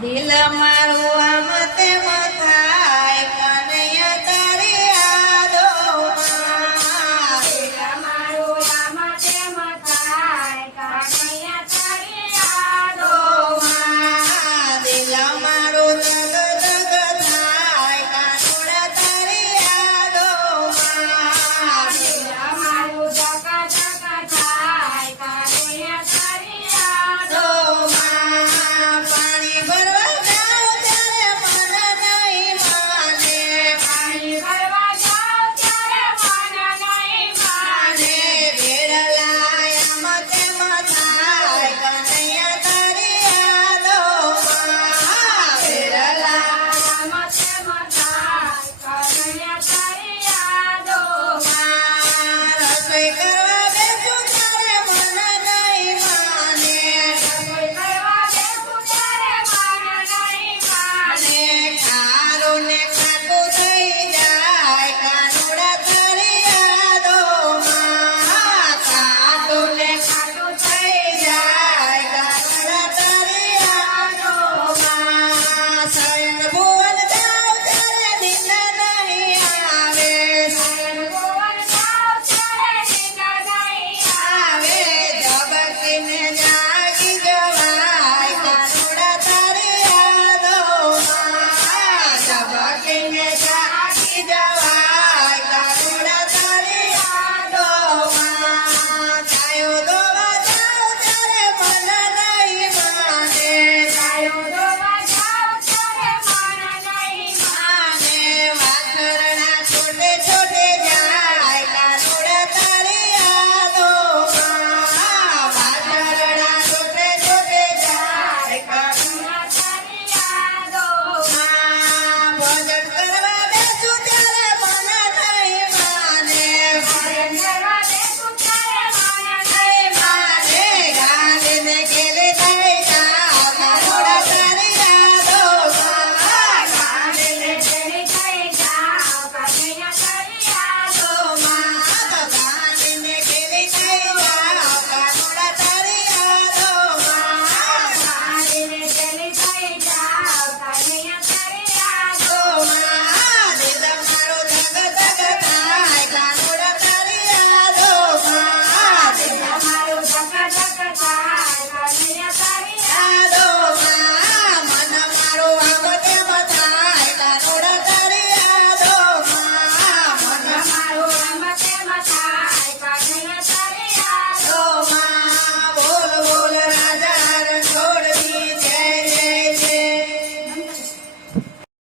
દિલ મારું I.